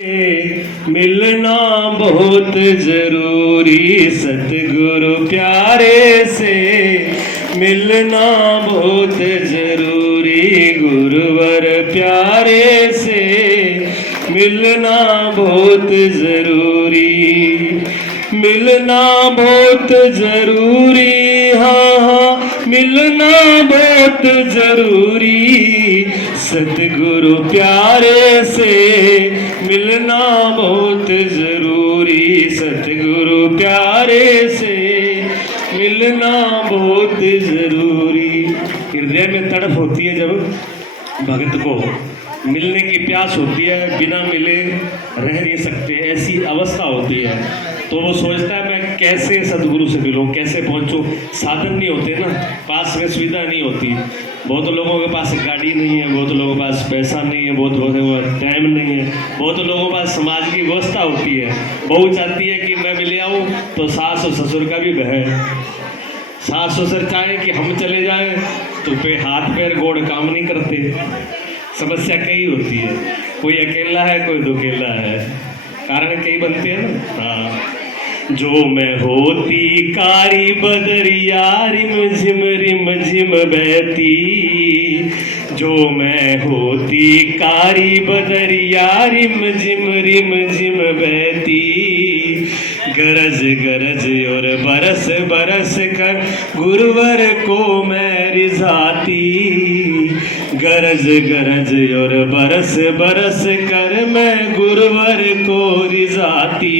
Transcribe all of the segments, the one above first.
मिलना बहुत जरूरी सतगुरु प्यारे से, मिलना बहुत जरूरी गुरुवर प्यारे से, मिलना बहुत जरूरी, मिलना बहुत जरूरी, हाँ हाँ मिलना बहुत जरूरी सतगुरु प्यारे से, मिलना बहुत जरूरी सतगुरु प्यारे से, मिलना बहुत जरूरी। हृदय में तड़प होती है जब भगत को मिलने की प्यास होती है, बिना मिले रह नहीं सकते, ऐसी अवस्था होती है। तो वो सोचता है मैं कैसे सदगुरु से मिलूं, कैसे पहुंचूं। साधन नहीं होते ना, पास में सुविधा नहीं होती। बहुत लोगों के पास गाड़ी नहीं है, बहुत लोगों के पास पैसा नहीं है, बहुत लोगों के पास टाइम नहीं है, बहुत लोगों के पास समाज की व्यवस्था होती है। बहू चाहती है कि मैं मिल आऊँ तो सास और ससुर का भी भय है। सास ससुर चाहे कि हम चले जाएं तो हाथ पैर गोड़ काम नहीं करते। समस्या कई होती है, कोई अकेला है कोई दुकेला है, कारण कई बनते हैं ना। हाँ, जो मैं होती कारी बदरिया रिम झिम बहती, जो मैं होती कारी बदरिया रिम झिम बहती, गरज गरज और बरस बरस कर गुरुवर को मैं रिझाती, गरज गरज और बरस बरस कर मैं गुरुवर को रिझाती,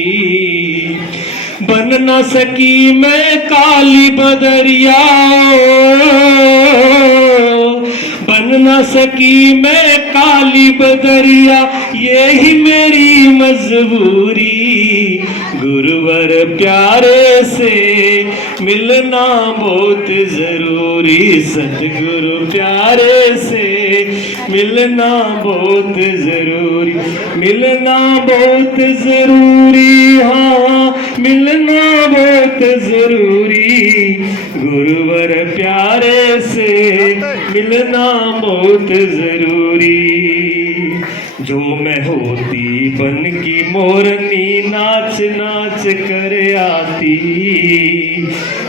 बन न सकी मैं काली बदरिया, बन न सकी मैं काली बदरिया, यही मेरी मजबूरी गुरुवर प्यारे से, मिलना बहुत जरूरी सतगुरु प्यारे से, मिलना बहुत जरूरी, मिलना बहुत जरूरी, हाँ मिलना बहुत जरूरी गुरुवर प्यारे से, मिलना बहुत जरूरी। जो मैं होती बन की मोरनी नाच नाच कर आती,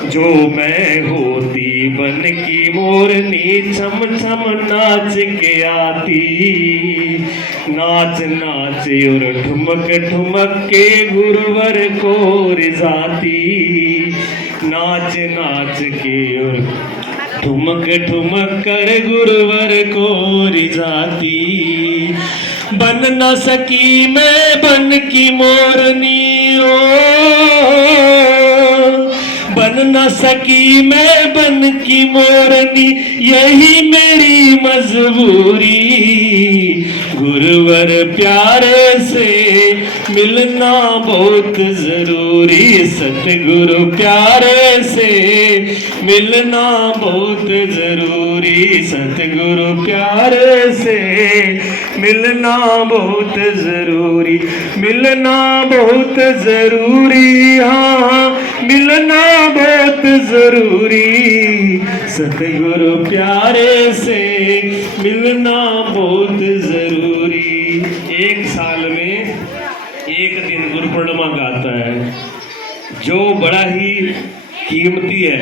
जो मैं होती बन की मोरनी छम छम नाच के आती, नाच नाच और ठुमक ठुमक के गुरुवर को रिझाती, नाच नाच के और ठुमक ठुमक कर गुरुवर को रिझाती, बन न सकी मैं बन की मोरनी, ओ बन न सकी मैं बन की मोरनी, यही मेरी मजबूरी गुरुवर प्यारे से, मिलना बहुत जरूरी सतगुरु प्यारे से, मिलना बहुत जरूरी सतगुरु प्यारे से, मिलना बहुत जरूरी, मिलना बहुत जरूरी, हाँ मिलना बहुत जरूरी सतगुरु प्यारे से, मिलना बहुत जरूरी। एक साल में एक दिन गुरु पूर्णिमा का आता है, जो बड़ा ही कीमती है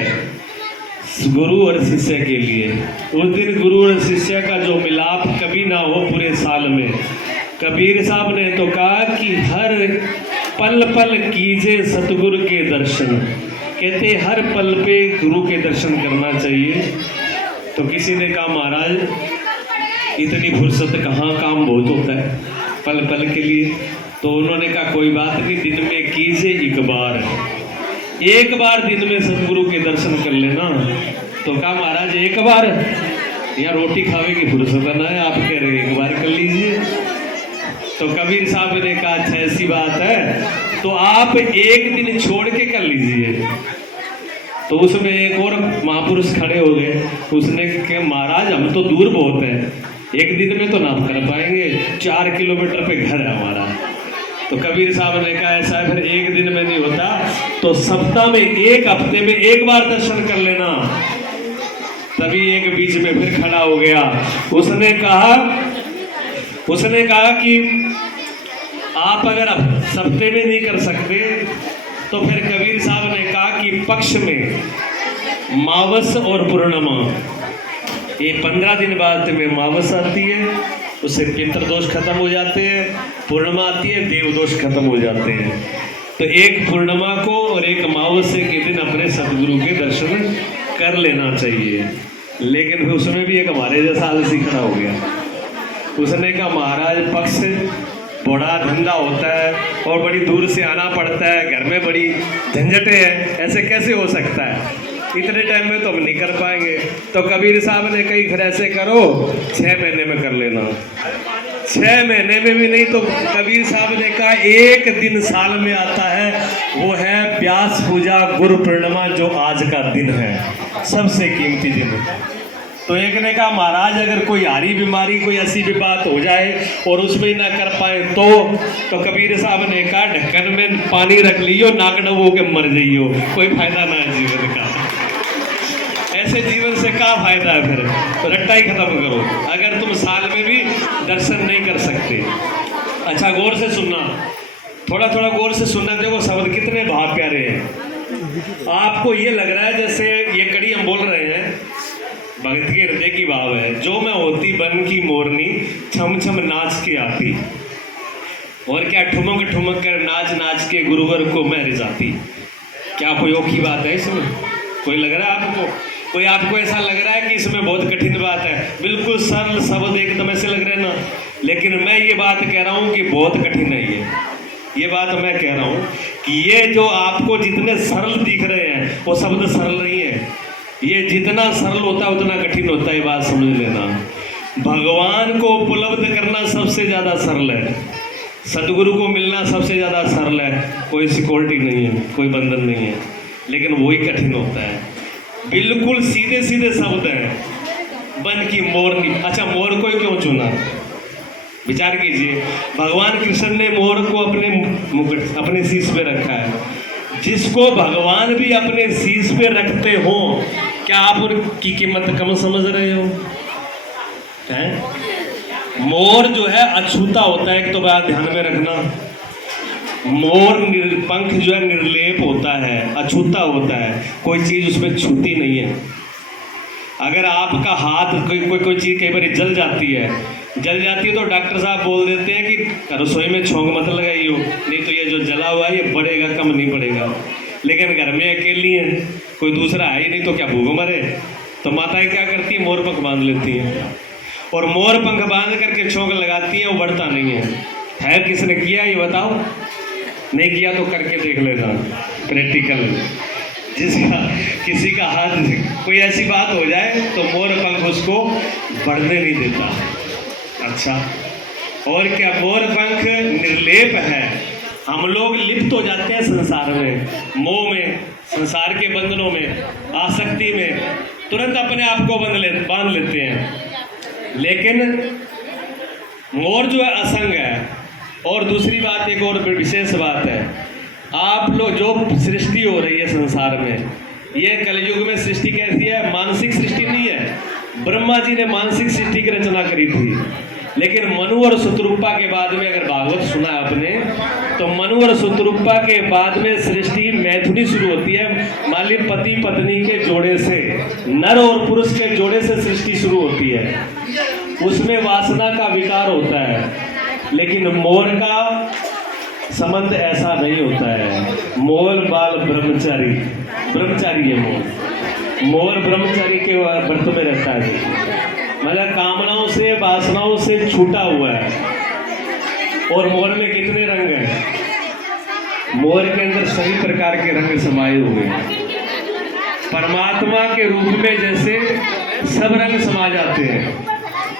गुरु और शिष्य के लिए। उस दिन गुरु और शिष्य का जो मिलाप कभी ना हो पूरे साल में। कबीर साहब ने तो कहा कि हर पल पल कीजिए सतगुरु के दर्शन, कहते हर पल पे गुरु के दर्शन करना चाहिए। तो किसी ने कहा महाराज इतनी फुर्सत कहाँ, काम बहुत होता है पल पल के लिए। तो उन्होंने कहा कोई बात नहीं, दिन में कीजिए एक बार दिन में सतगुरु के दर्शन कर लेना। तो कहा महाराज एक बार, या रोटी खावे की फुर्सत ना है, आप कह रहे एक बार कर लीजिए। तो कबीर साहब ने कहा अच्छा ऐसी बात है तो आप एक दिन छोड़ के कर लीजिए। तो उसमें एक और महापुरुष खड़े हो गए, उसने कहा महाराज हम तो दूर बहुत है, एक दिन में तो ना कर पाएंगे, 4 किलोमीटर पे घर है हमारा। तो कबीर साहब ने कहा ऐसा फिर एक दिन में नहीं होता तो सप्ताह में, एक हफ्ते में एक बार दर्शन कर लेना। तभी एक बीच में फिर खड़ा हो गया, उसने कहा कि आप अगर सप्ते में नहीं कर सकते तो फिर कबीर साहब ने कहा कि पक्ष में मावस और पूर्णिमा, ये 15 दिन बाद में मावस आती है, उससे पितृदोष खत्म हो जाते हैं, पूर्णिमा आती है, देवदोष खत्म हो जाते हैं। तो एक पूर्णिमा को और एक मावस्या के दिन अपने सदगुरु के दर्शन कर लेना चाहिए। लेकिन फिर उसमें भी एक हमारे जैसा आलसी खड़ा हो गया। उसने कहा महाराज पक्ष बड़ा धंधा होता है और बड़ी दूर से आना पड़ता है, घर में बड़ी झंझटें हैं, ऐसे कैसे हो सकता है, इतने टाइम में तो हम नहीं कर पाएंगे। तो कबीर साहब ने कही फिर ऐसे करो 6 महीने में कर लेना। 6 महीने में भी नहीं तो कबीर साहब ने कहा एक दिन साल में आता है, वो है व्यास पूजा गुरु पूर्णिमा, जो आज का दिन है, सबसे कीमती दिन। तो एक ने कहा महाराज अगर कोई हारी बीमारी कोई ऐसी भी बात हो जाए और उसमें ही ना कर पाए तो कबीर साहब ने कहा ढक्कन में पानी रख लियो, नाक डबो के मर जाइयो, कोई फायदा ना है जीवन का। ऐसे जीवन से क्या फायदा है, फिर तो रट्टा ही खत्म करो अगर तुम साल में भी दर्शन नहीं कर सकते। अच्छा गौर से सुनना, थोड़ा थोड़ा गौर से सुनना, देखो शब्द कितने भाव प्यारे हैं। आपको ये लग रहा है जैसे ये कड़ी हम बोल रहे हैं, भगत के हृदय की भाव है, जो मैं होती बन की मोरनी छम छम नाच के आती, और क्या ठुमक ठुमक कर नाच नाच के गुरुवर को मैं रिझाती। क्या कोई औखी बात है इसमें? कोई लग रहा है आपको, कोई आपको ऐसा लग रहा है कि इसमें बहुत कठिन बात है? बिल्कुल सरल शब्द एकदम ऐसे लग रहे हैं ना, लेकिन मैं ये बात कह रहा हूँ कि बहुत कठिन है ये बात मैं कह रहा हूँ कि ये जो आपको जितने सरल दिख रहे हैं वो शब्द सरल नहीं है। ये जितना सरल होता है उतना कठिन होता है, ये बात समझ लेना। भगवान को उपलब्ध करना सबसे ज़्यादा सरल है, सदगुरु को मिलना सबसे ज़्यादा सरल है। कोई सिक्योरिटी नहीं है, कोई बंधन नहीं है, लेकिन वही कठिन होता है। बिल्कुल सीधे सीधे शब्द हैं, बन की मोरनी। अच्छा मोर को क्यों चुना, विचार कीजिए। भगवान कृष्ण ने मोर को अपने मुकुट अपने शीश पे रखा है। जिसको भगवान भी अपने शीश पे रखते हो, क्या आप उनकी कीमत कम समझ रहे हो? हैं? मोर जो है अछूता होता है, एक तो बात ध्यान में रखना। मोर पंख जो है निर्लेप होता है, अछूता होता है, कोई चीज उसमें छूती नहीं है। अगर आपका हाथ कोई चीज कई बार जल जाती है तो डॉक्टर साहब बोल देते हैं कि रसोई में छोंक मत लगाइयो, नहीं तो ये जो जला हुआ है ये बढ़ेगा, कम नहीं बढ़ेगा। लेकिन घर में अकेली है, कोई दूसरा है ही नहीं, तो क्या भूख मरे? तो माताएं क्या करती है, मोर पंख बांध लेती हैं, और मोर पंख बांध करके छोंक लगाती है, वो बढ़ता नहीं है। किसने किया ये बताओ? नहीं किया तो करके देख लेना प्रैक्टिकल। जिसका किसी का हाथ कोई ऐसी बात हो जाए तो मोर पंख उसको बढ़ने नहीं देता। अच्छा, और क्या मोर पंख निर्लेप है। हम लोग लिप्त हो जाते हैं संसार में, मोह में, संसार के बंधनों में, आसक्ति में, तुरंत अपने आप को बांध लेते हैं। लेकिन मोर जो है असंग है। और दूसरी बात, एक और विशेष बात है, आप लोग जो सृष्टि हो रही है संसार में, ये कलयुग में सृष्टि कैसी है? मानसिक सृष्टि नहीं है। ब्रह्मा जी ने मानसिक सृष्टि की रचना करी थी, लेकिन मनु और शत्रुपा के बाद में, अगर भागवत सुना आपने, तो मनु और शत्रुपा के बाद में सृष्टि मैथुनी शुरू होती है। मान ली पति पत्नी के जोड़े से, नर और पुरुष के जोड़े से सृष्टि शुरू होती है। उसमें वासना का विकार होता है, लेकिन मोर का संबंध ऐसा नहीं होता है। मोर बाल ब्रह्मचारी है। मोर ब्रह्मचारी के व्रत में रहता है, मतलब कामनाओं से वासनाओं से छूटा हुआ है। और मोर में कितने रंग हैं? मोर के अंदर सभी प्रकार के रंग समाये हुए हैं। परमात्मा के रूप में जैसे सब रंग समा जाते हैं,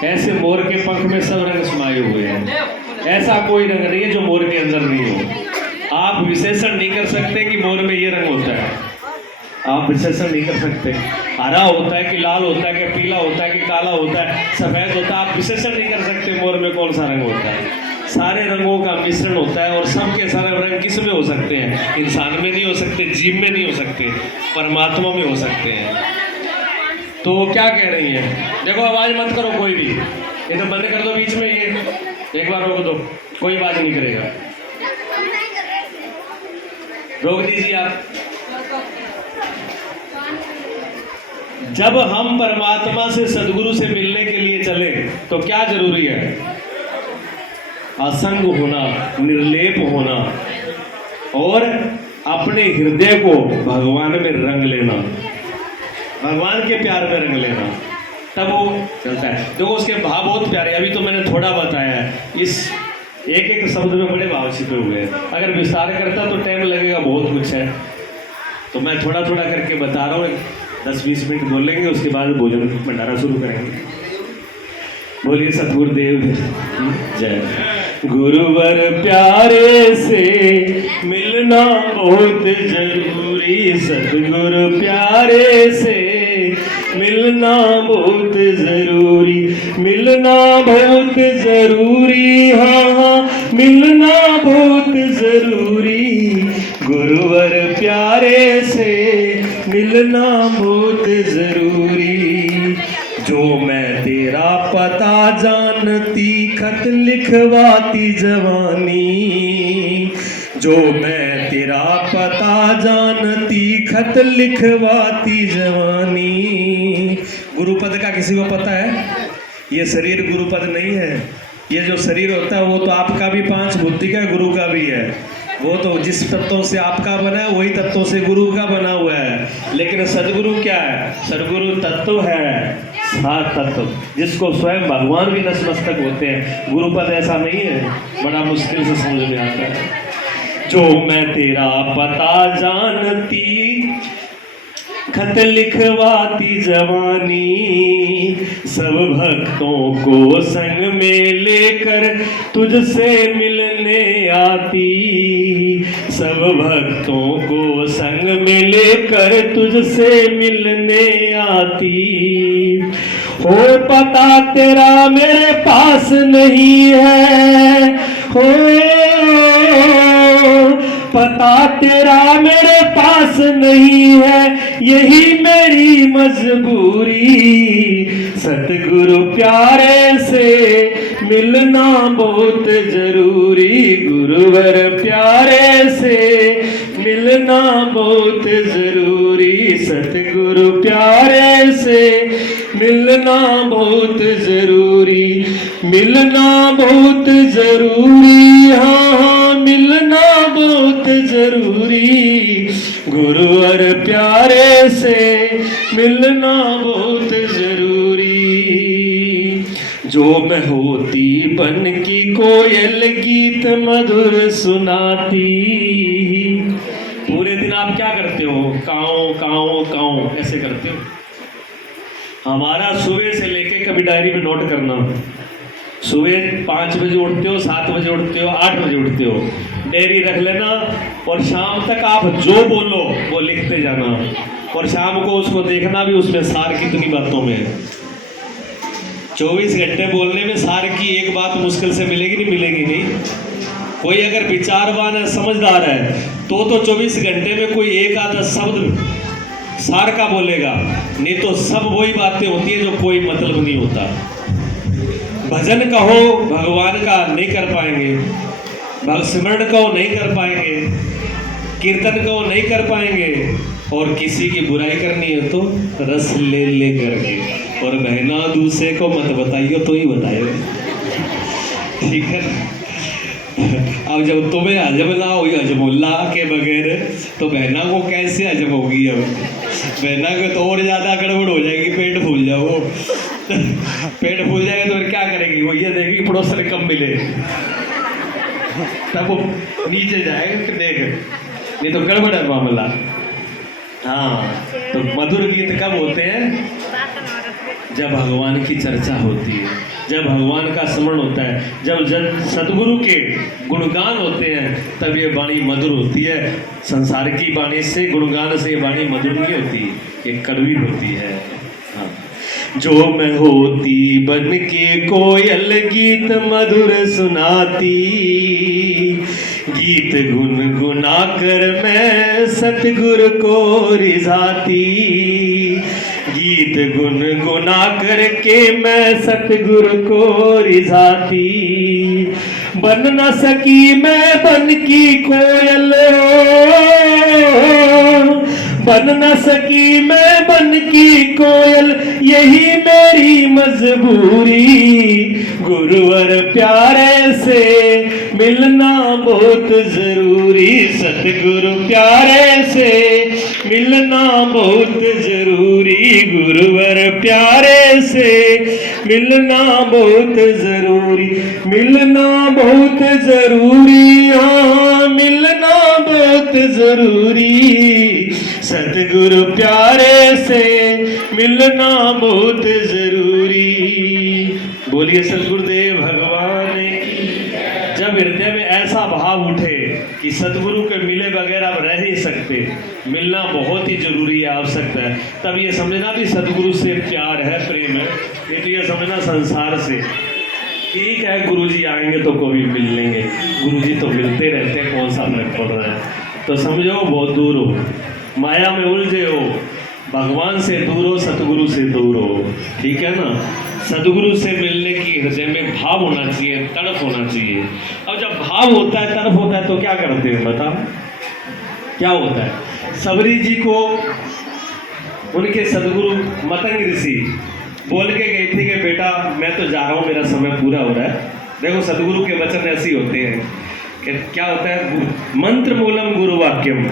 ऐसे मोर के पंख में सब रंग समाये हुए हैं। ऐसा कोई रंग नहीं है जो मोर के अंदर नहीं हो। आप विशेषण नहीं कर सकते कि मोर में ये रंग होता है, आप विशेषण नहीं कर सकते। हरा होता है कि लाल होता है कि पीला होता है कि काला होता है, सफेद होता है, आप विशेषण नहीं कर सकते मोर में कौन सा रंग होता है। सारे रंगों का मिश्रण होता है, और सबके सारे रंग किस में हो सकते हैं? इंसान में नहीं हो सकते, जीव में नहीं हो सकते, परमात्मा में हो सकते हैं। तो क्या कह रही है? देखो आवाज मत करो कोई भी, ये तो बंद कर दो बीच में, ये एक बार रोक दो, कोई आवाज नहीं करेगा। रोक दीजिए आप। जब हम परमात्मा से सदगुरु से मिलने के लिए चले तो क्या जरूरी है? असंग होना, निर्लेप होना और अपने हृदय को भगवान में रंग लेना, भगवान के प्यार में रंग लेना, तब वो चलता है। देखो उसके भाव बहुत प्यारे, अभी तो मैंने थोड़ा बताया है, इस एक एक शब्द में बड़े भाव छिपे हुए हैं। अगर विस्तार करता तो टाइम लगेगा, बहुत कुछ है, तो मैं थोड़ा थोड़ा करके बता रहा हूँ। 10-20 मिनट बोलेंगे, उसके बाद भोजन भंडारा शुरू करेंगे। बोलिए सतगुरुदेव जय। गुरुवर प्यारे से मिलना बहुत जरूरी, सतगुरु प्यारे से मिलना बहुत जरूरी, मिलना बहुत जरूरी, हाँ हाँ मिलना बहुत जरूरी, गुरुवर प्यारे से मिलना बहुत जरूरी। जो मैं तेरा पता जानती खत लिखवाती जवानी, जो मैं तेरा पता जानती खत लिखवाती जवानी। गुरुपद का किसी को पता है? ये शरीर गुरुपद नहीं है। ये जो शरीर होता है वो तो आपका भी 5 बुद्धि का, गुरु का भी है। वो तो जिस तत्वों से आपका बना है वही तत्वों से गुरु का बना हुआ है। लेकिन सदगुरु क्या है? सदगुरु तत्व है, सात तत्व, जिसको स्वयं भगवान भी नतमस्तक होते हैं। गुरुपद ऐसा नहीं है, बड़ा मुश्किल से समझ में आता है। जो मैं तेरा पता जानती खत लिखवाती जवानी, सब भक्तों को संग में लेकर तुझसे मिलने आती, सब भक्तों को संग में लेकर तुझसे मिलने आती। हो पता तेरा मेरे पास नहीं है, हो पता तेरा मेरे पास नहीं है, यही मेरी मजबूरी, सतगुरु प्यारे से मिलना बहुत जरूरी, गुरुवर प्यारे से मिलना बहुत जरूरी, सतगुरु प्यारे से मिलना बहुत जरूरी, मिलना बहुत जरूरी, हाँ मिलना बहुत जरूरी, गुरुवर प्यारे से मिलना बहुत जरूरी। जो मैं होती बन की कोयल गीत मधुर सुनाती। पूरे दिन आप क्या करते हो? काऊ काऊ काऊ ऐसे करते हो। हमारा सुबह से लेके कभी डायरी में नोट करना, सुबह 5 बजे उठते हो, 7 बजे उठते हो, 8 बजे उठते हो, डायरी रख लेना और शाम तक आप जो बोलो वो लिखते जाना, और शाम को उसको देखना भी उसमें सार कितनी बातों में। 24 घंटे बोलने में सार की एक बात मुश्किल से मिलेगी, नहीं मिलेगी नहीं। कोई अगर विचारवान है, समझदार है, तो 24 घंटे में कोई एक आधा शब्द सार का बोलेगा, नहीं तो सब वही बातें होती है जो कोई मतलब नहीं होता। भजन कहो भगवान का नहीं कर पाएंगे, स्मरण कहो नहीं कर पाएंगे, कीर्तन कहो नहीं कर पाएंगे, और किसी की बुराई करनी है तो रस ले ले करके, और बहना दूसरे को मत बताइए तो ही बताएगा, ठीक है। अब जब तुम्हें हजम ना हो हजमुल्ला के बगैर तो बहना को कैसे हजम होगी? अब बहना को तो और ज़्यादा गड़बड़ हो जाएगी, पेट फूल जाओ पेट फूल जाएगा तो फिर क्या करेगी? वो ये देखेगी पड़ोसन कम मिले तब वो नीचे जाएगा कि देख, नहीं तो गड़बड़ है मामला। हाँ, तो मधुर गीत कब होते हैं? जब भगवान की चर्चा होती है, जब भगवान का स्मरण होता है, जब सदगुरु के गुणगान होते हैं, तब ये वाणी मधुर होती है। संसार की वाणी से, गुणगान से ये वाणी मधुर नहीं होती, ये कड़वी होती है। हाँ। जो मैं होती बन के कोयल गीत मधुर सुनाती, गीत गुनगुना कर मैं सतगुरु को रिझाती, गीत गुनगुना करके मैं सतगुरु को रिझाती, बन न सकी मैं बन की कोयल, बन न सकी मैं बन की कोयल, यही मेरी मजबूरी। गुरुवर प्यारे से मिलना बहुत जरूरी, सतगुरु प्यारे से मिलना बहुत जरूरी। गुरुवर प्यारे से मिलना बहुत जरूरी, मिलना बहुत जरूरी, हाँ मिलना बहुत जरूरी। सतगुरु प्यारे से मिलना बहुत जरूरी। बोलिए सतगुरुदेव भगवान की। जब हृदय में ऐसा भाव उठे कि सतगुरु के मिले बगैर आप रह नहीं सकते, मिलना बहुत ही जरूरी है, आवश्यकता है, तब ये समझना भी सतगुरु से प्यार है, प्रेम है। नहीं तो ये समझना संसार से ठीक है, गुरुजी आएंगे तो कभी मिल लेंगे, गुरुजी तो मिलते रहते हैं, कौन सा फर्क पड़ रहा है। तो समझो बहुत दूर हो, माया में उलझे हो, भगवान से दूर हो, सतगुरु से दूर हो, ठीक है ना। सदगुरु से मिलने की हृदय में भाव होना चाहिए, तड़प होना चाहिए। अब जब भाव होता है, तड़प होता है, तो क्या करते हैं बताओ, क्या होता है। सबरी जी को उनके सदगुरु मतंग ऋषि बोल के गए थे कि बेटा मैं तो जा रहा हूँ, मेरा समय पूरा हो रहा है। देखो सदगुरु के वचन ऐसे ही होते हैं कि क्या होता है, मंत्र मूलम गुरु वाक्यम,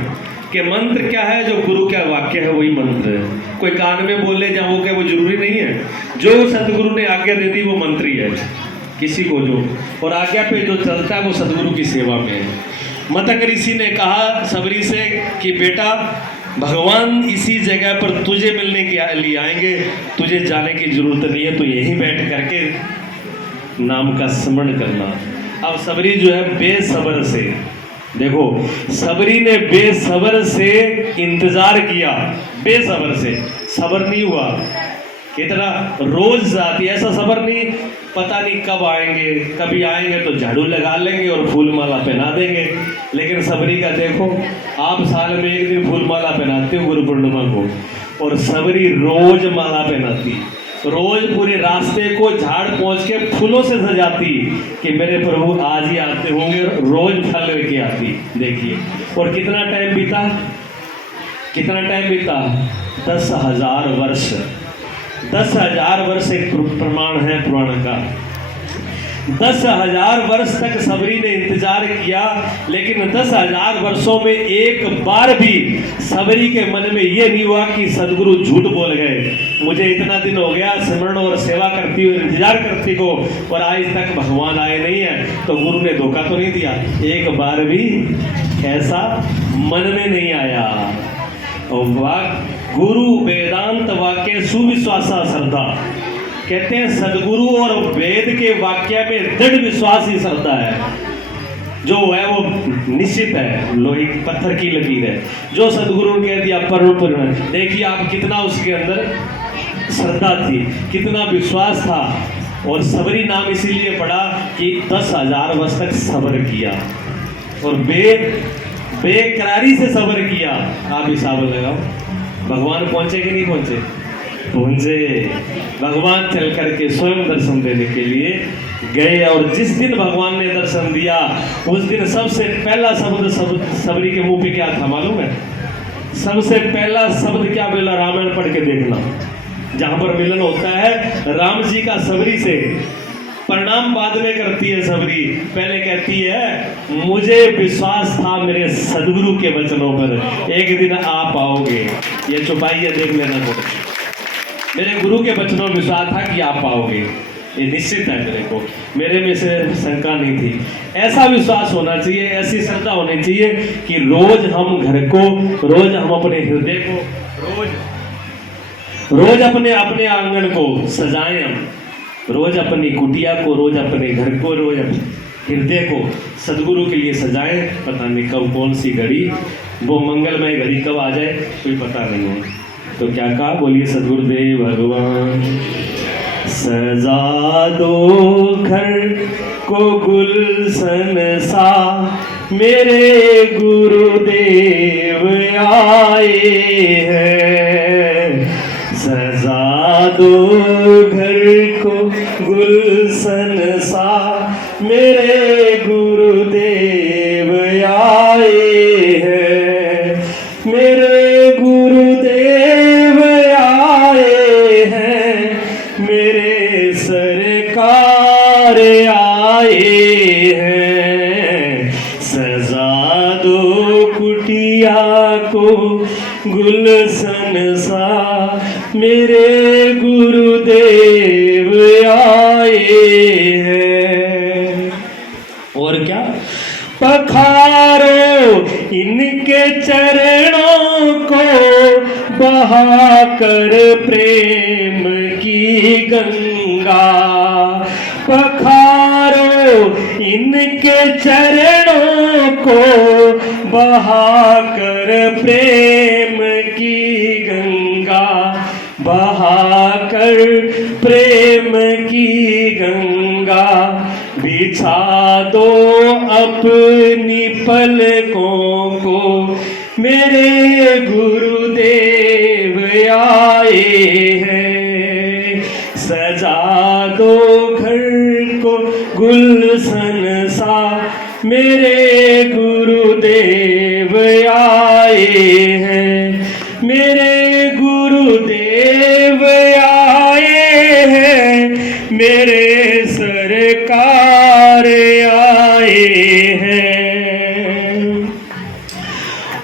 कि मंत्र क्या है, जो गुरु का वाक्य है वही मंत्र है। कोई कान में बोले जाओ क्या वो जरूरी नहीं है, जो सदगुरु ने आज्ञा दे दी वो मंत्र ही है किसी को जो, और आज्ञा पे जो चलता है वो सदगुरु की सेवा में है। मतंग ऋषि ने कहा सबरी से कि बेटा भगवान इसी जगह पर तुझे मिलने के लिए आएंगे, तुझे जाने की जरूरत नहीं है, तो यहीं बैठ करके नाम का स्मरण करना। अब सबरी जो है बेसब्र से, देखो सबरी ने बेसब्र से इंतजार किया, बेसब्र से, सब्र नहीं हुआ। कितना रोज आती ऐसा सब्र नहीं, पता नहीं कब आएंगे, कभी आएंगे तो झाड़ू लगा लेंगे और फूल माला पहना देंगे। लेकिन सबरी का देखो, आप साल में एक दिन फूल माला पहनाते हो गुरु पूर्णिमा को, और सबरी रोज माला पहनाती, रोज पूरे रास्ते को झाड़ पहुंच के फूलों से सजाती कि मेरे प्रभु आज ही आते होंगे, रोज फल लेके आती। देखिए, और कितना टाइम बीता, कितना टाइम बीता, 10,000 वर्ष। 10,000 वर्ष एक प्रमाण है पुराण का। 10,000 वर्ष तक सबरी ने इंतजार किया, लेकिन 10,000 वर्षों में एक बार भी सबरी के मन में यह नहीं हुआ कि सदगुरु झूठ बोल गए, मुझे इतना दिन हो गया स्मरण और सेवा करती हुई, इंतजार करती को, और आज तक भगवान आए नहीं है, तो गुरु ने धोखा तो नहीं दिया। एक बार भी ऐसा मन में नहीं आया। और गुरु वेदांत वाक्य सुविश्वासा श्रद्धा, कहते हैं सदगुरु और वेद के वाक्य में दृढ़ विश्वास ही श्रद्धा है, जो है वो निश्चित है, लोहे पत्थर की लकीर है। जो सदगुरु ने कह दिया परम, देखिए आप कितना उसके अंदर श्रद्धा थी, कितना विश्वास था। और सबरी नाम इसीलिए पड़ा कि 10,000 वर्ष तक सब्र किया और बेकरारी से सब्र किया। आप हिसाब लगाओ, भगवान पहुंचे कि नहीं पहुंचे? पहुंचे। भगवान चल करके स्वयं दर्शन देने के लिए गए, और जिस दिन भगवान ने दर्शन दिया उस दिन सबसे पहला शब्द सबरी के मुंह पे क्या था मालूम है? सबसे पहला शब्द क्या बोला? रामायण पढ़ के देखना, जहां पर मिलन होता है राम जी का सबरी से। प्रणाम बाद में करती है सबरी, पहले कहती है मुझे विश्वास था मेरे सदगुरु के वचनों पर, एक दिन आप आओगे, ये छुपाइए देख लेना को, मेरे गुरु के वचनों में विश्वास था कि आप आओगे, ये निश्चित है मेरे को, मेरे में से शंका नहीं थी। ऐसा विश्वास होना चाहिए, ऐसी श्रद्धा होनी चाहिए कि रोज हम घर को, रोज हम अपने हृदय को, रोज अपने अपने आंगन को सजाएं, हम रोज अपनी कुटिया को, रोज अपने घर को, रोज हृदय को सदगुरु के लिए सजाएं। पता नहीं कब कौन सी घड़ी, वो मंगलमय घड़ी कब आ जाए कोई पता नहीं है। तो क्या कहा, बोलिए सदगुरुदेव भगवान। सजा दो घर को गुलशन सा, मेरे गुरुदेव आए हैं। सजा दो घर को गुलशन सा, मेरे गुरुदेव आए हैं। मेरे गुरु को गुलशन सा मेरे गुरुदेव आए हैं। और क्या पखारो इनके चरणों को बहाकर प्रेम की गंगा। पखारो इनके चरणों को बहाकर प्रेम की गंगा। बहाकर प्रेम की गंगा बिछा दो अपनी पलकों को मेरे गुरुदेव आए हैं। सजा दो घर को गुलशन सा मेरे गुरुदेव आए हैं। मेरे गुरुदेव आए हैं, मेरे सरकार आए हैं।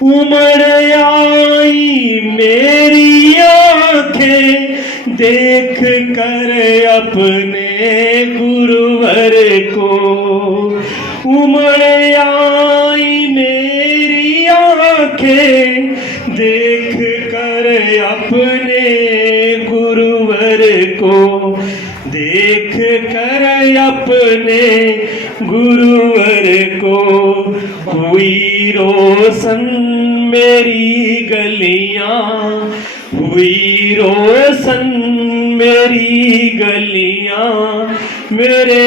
उमड़ आई मेरी आंखें देख कर अपने गुरुवर को। उमड़ आई मेरी आंखें देख कर अपने गुरुवर को। देख कर अपने गुरुवर को हुई रोशन मेरी गलियां। हुई रोशन मेरी गलियां मेरे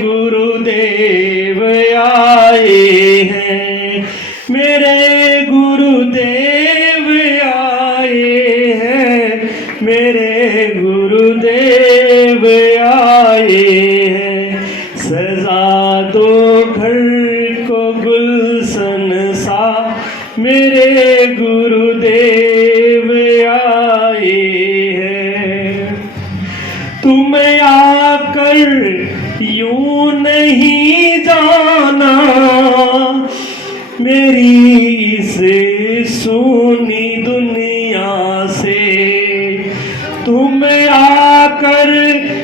गुरुदेव आए हैं। मेरे गुरुदेव आए हैं। मेरे गुरुदेव आए हैं। सजा दो घर को गुलशन सा मेरे गुरुदेव आए हैं। तुम आकर यूं नहीं जाना मेरी इस सुनी दुनिया से। तुम आकर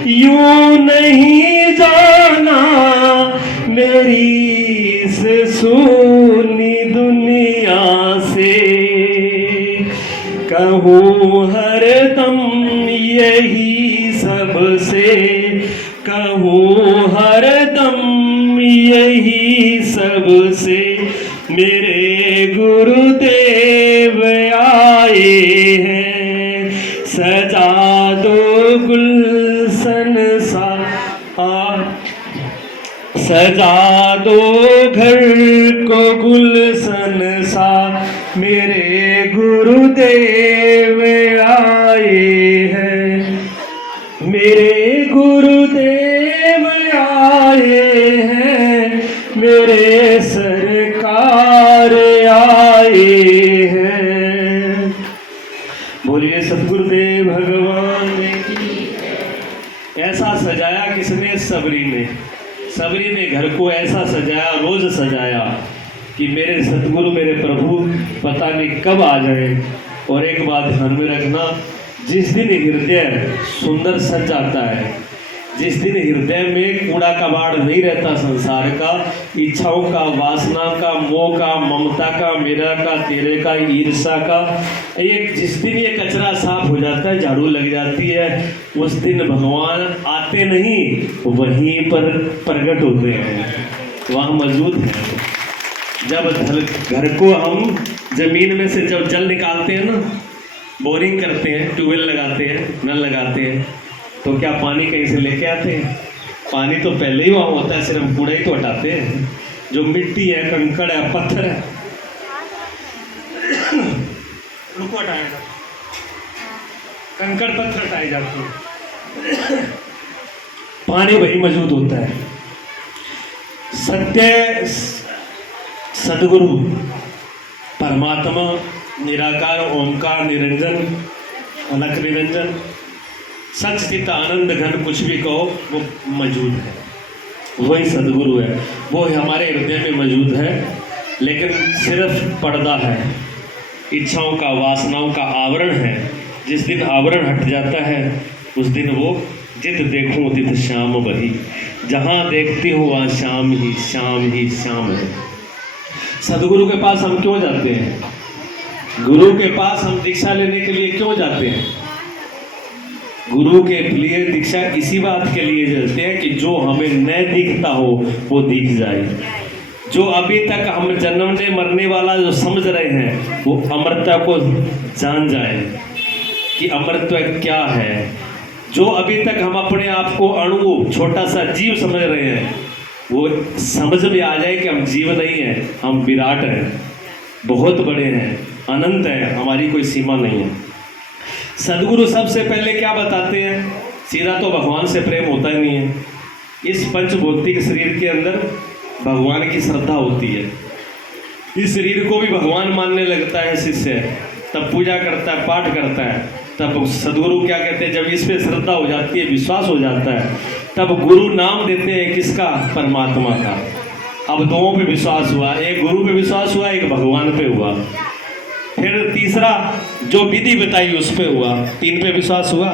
यूं नहीं जाना मेरी इस सुनी दुनिया से। कहूँ हरदम यही सबसे। कहूँ हरदम यही सबसे मेरे गुरुदेव आए हैं। सजा दो गुलशन सा सजा दो घर को गुलशन सा मेरे गुरुदेव आए हैं। मेरे गुरुदेव आए हैं। मेरे सरकार आए हैं। बोलिए सतगुरुदेव भगवान की। ऐसा सजाया किसने? सबरी ने। सबरी ने घर को ऐसा सजाया, रोज सजाया कि मेरे सतगुरु मेरे प्रभु पता नहीं कब आ जाए। और एक बात ध्यान में रखना, जिस दिन हृदय सुंदर सज जाता है, जिस दिन हृदय में कूड़ा कबाड़ नहीं रहता संसार का, इच्छाओं का, वासना का, मोह का, ममता का, मेरा का, तेरे का, ईर्षा का, ये जिस दिन ये कचरा साफ हो जाता है, झाड़ू लग जाती है, उस दिन भगवान आते नहीं, वहीं पर प्रकट होते हैं, वहाँ मौजूद है। जब घर को हम जमीन में से जब जल निकालते हैं ना, बोरिंग करते हैं, ट्यूबवेल लगाते हैं, नल लगाते हैं, तो क्या पानी कहीं से लेके आते हैं? पानी तो पहले ही वहाँ होता है, सिर्फ कूड़ा ही तो हटाते हैं। जो मिट्टी है, कंकड़ है, पत्थर है, रुको हटाएगा, कंकड़ पत्थर हटाए जाते हैं, पानी वही मौजूद होता है। सत्य सदगुरु परमात्मा निराकार ओमकार निरंजन अलख निरंजन सच चित आनंद घन, कुछ भी कहो वो मौजूद है, वही सदगुरु है, वो हमारे हृदय में मौजूद है। लेकिन सिर्फ पर्दा है, इच्छाओं का, वासनाओं का आवरण है। जिस दिन आवरण हट जाता है उस दिन वो जित देखूं तित श्याम वही, जहां देखती हूँ वहां श्याम ही श्याम ही श्याम है। सदगुरु के पास हम क्यों जाते हैं? गुरु के पास हम दीक्षा लेने के लिए क्यों जाते हैं? गुरु के लिए दीक्षा इसी बात के लिए लेते हैं कि जो हमें न दिखता हो वो दिख जाए। जो अभी तक हम जन्मने मरने वाला जो समझ रहे हैं वो अमरता को जान जाए कि अमरत्व क्या है। जो अभी तक हम अपने आप को अणु, छोटा सा जीव समझ रहे हैं, वो समझ में आ जाए कि हम जीव नहीं है, हम विराट हैं, बहुत बड़े हैं, अनंत है, हमारी कोई सीमा नहीं है। सदगुरु सबसे पहले क्या बताते हैं? सीधा तो भगवान से प्रेम होता ही नहीं है। इस पंचभौतिक शरीर के अंदर भगवान की श्रद्धा होती है। इस शरीर को भी भगवान मानने लगता है शिष्य, तब पूजा करता है, पाठ करता है। तब सदगुरु क्या कहते हैं? जब इस पे श्रद्धा हो जाती है, विश्वास हो जाता है, तब गुरु नाम देते हैं किसका? परमात्मा का। अब दोनों पे विश्वास हुआ, एक गुरु पे विश्वास हुआ, एक भगवान पे हुआ। फिर तीसरा जो विधि बताई उस पे हुआ, 3 पे विश्वास हुआ।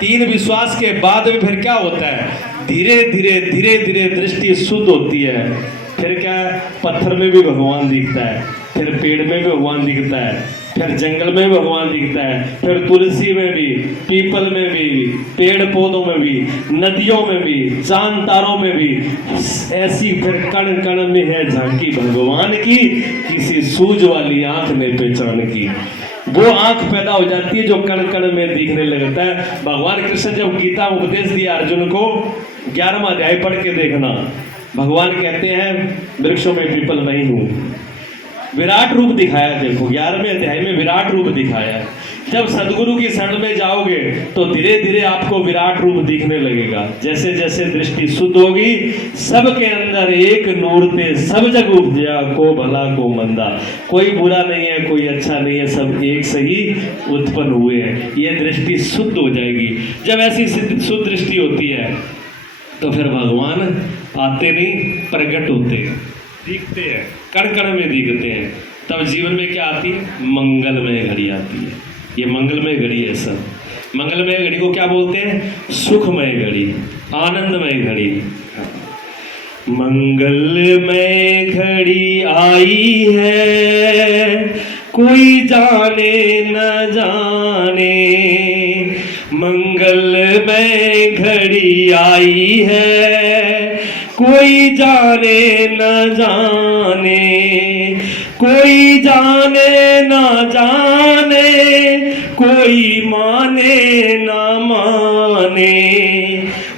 3 विश्वास के बाद में फिर क्या होता है? धीरे धीरे दृष्टि शुद्ध होती है। फिर क्या है? पत्थर में भी भगवान दिखता है, फिर पेड़ में भी भगवान दिखता है, फिर जंगल में भी भगवान दिखता है, फिर तुलसी में भी, पीपल में भी, पेड़ पौधों में भी, नदियों में भी, चांद तारों में भी। ऐसी फिर कण कण में है झांकी भगवान की, किसी सूझ वाली आंख ने पहचान की। वो आंख पैदा हो जाती है जो कण कण में दिखने लगता है। भगवान कृष्ण जब गीता उपदेश दिया अर्जुन को, 11वां अध्याय पढ़ के देखना। भगवान कहते हैं वृक्षों में पीपल नहीं हूं, विराट रूप दिखाया। देखो 11वें अध्याय में विराट रूप दिखाया। जब सदगुरु की शरण में जाओगे तो धीरे धीरे आपको विराट रूप दिखने लगेगा। जैसे जैसे दृष्टि शुद्ध होगी, सबके अंदर एक नूर थे, सब जग उपजा, को भला को मंदा। कोई बुरा नहीं है, कोई अच्छा नहीं है, सब एक सही उत्पन्न हुए हैं। ये दृष्टि शुद्ध हो जाएगी। जब ऐसी शुद्ध दृष्टि होती है तो फिर भगवान आते नहीं, प्रकट होते हैं, दिखते हैं, कण कण में दिखते हैं। तब जीवन में क्या आती है? मंगलमय घड़ी आती है। ये मंगलमय घड़ी है। सब मंगलमय घड़ी को क्या बोलते हैं? सुखमय घड़ी, आनंदमय घड़ी। मंगलमय घड़ी आई है, कोई जाने न जाने। मंगलमय घड़ी आई है, कोई जाने न जाने, कोई जाने न जाने, कोई माने न माने।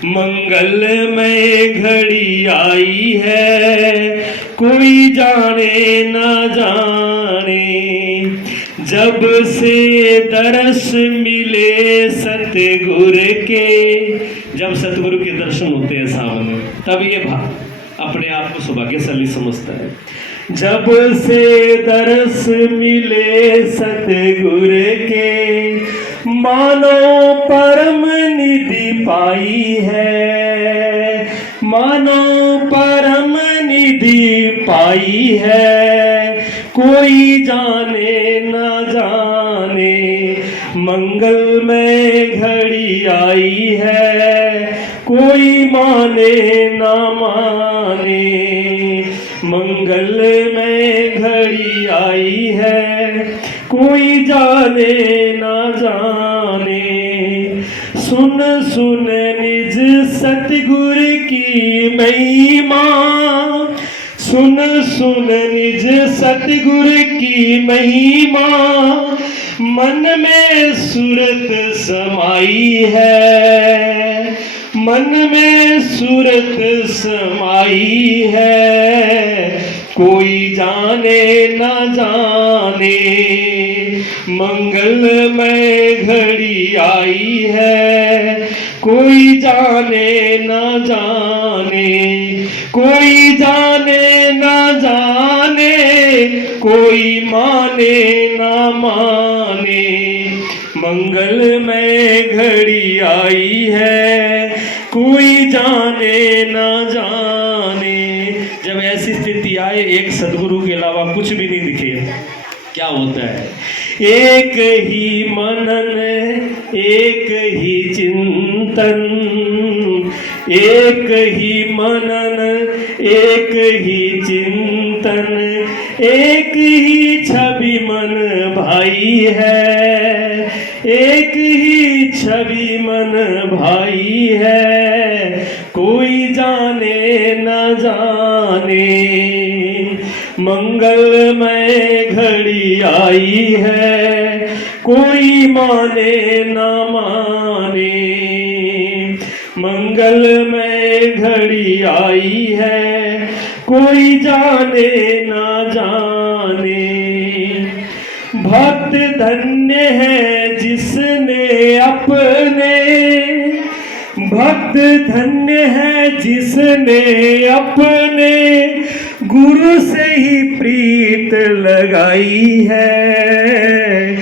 मंगलमय घड़ी आई है, कोई जाने न जाने। जब से दर्श मिले सतगुरु के, जब सतगुरु के दर्शन होते हैं सामने, तब ये अपने आप को सौभाग्यशाली समझता है। जब से दर्श मिले सतगुरु के, मानो परम निधि पाई है, मानो परम निधि पाई है, कोई जाने न जाने। मंगलमय घड़ी आई है, कोई माने न माने। मंगलमय घड़ी आई है, कोई जाने न जाने। सुन सुन निज सतगुरु की महिमा, सुन सुन निज सतगुरु की महिमा। मन में सूरत समाई है, मन में सूरत समाई है, कोई जाने न जाने। मंगलमय घड़ी आई है, कोई जाने न जाने, कोई जाने न जाने, कोई माने न माने। मंगलमय घड़ी आई है, कोई जाने न जाने। जब ऐसी स्थिति आए, एक सदगुरु के अलावा कुछ भी नहीं दिखे, क्या होता है? एक ही मनन, एक ही चिंतन, एक ही मनन, एक ही चिंतन, एक ही छवि मन भाई है, एक ही छवि मन भाई है, कोई जाने न जाने मंगलमय घड़ी आई है, कोई माने न माने मंगलमय घड़ी आई है, कोई जाने ना जाने। भक्त धन्य है जिसने अपने, भक्त धन्य है जिसने अपने गुरु से ही प्रीत लगाई है,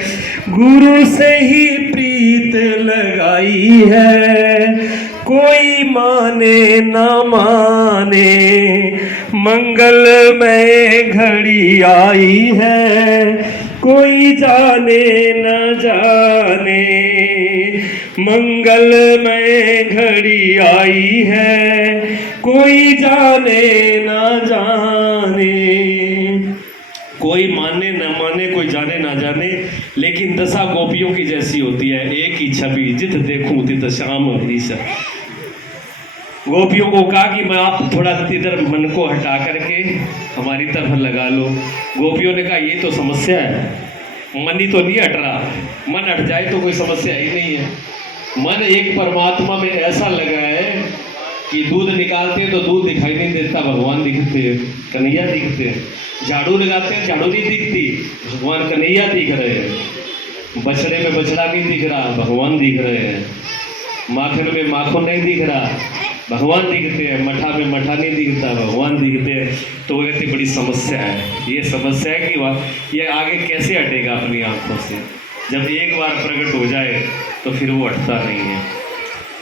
गुरु से ही प्रीत लगाई है, कोई माने ना माने मंगलमय घड़ी आई है, कोई जाने न जाने मंगलमय घड़ी आई है, कोई जाने न जाने। कोई माने न माने, कोई जाने ना जाने, लेकिन दशा गोपियों की जैसी होती है, एक ही छवि जित देखूं तित श्याम हरीश। गोपियों को कहा कि मैं आप थोड़ा इधर मन को हटा करके हमारी तरफ लगा लो। गोपियों ने कहा ये तो समस्या है, मन ही तो नहीं हट रहा, मन हट जाए तो कोई समस्या ही नहीं है। मन एक परमात्मा में ऐसा लगा है कि दूध निकालते हैं तो दूध दिखाई नहीं देता, भगवान दिखते हैं, कन्हैया दिखते हैं। झाड़ू लगाते हैं, झाड़ू नहीं दिखती, भगवान कन्हैया दिख रहे हैं। बछड़े में बछड़ा नहीं दिख रहा, भगवान दिख रहे हैं। माखन में माखन नहीं दिख रहा, भगवान दिखते हैं। मठा में मठा नहीं दिखता, भगवान दिखते हैं। तो वो कहते बड़ी समस्या है, ये समस्या है कि ये आगे कैसे हटेगा अपनी आंखों से। जब एक बार प्रकट हो जाए तो फिर वो हटता नहीं है।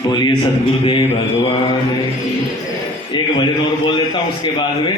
बोलिए सतगुरुदेव भगवान की। एक भजन और बोल देता हूँ उसके बाद में।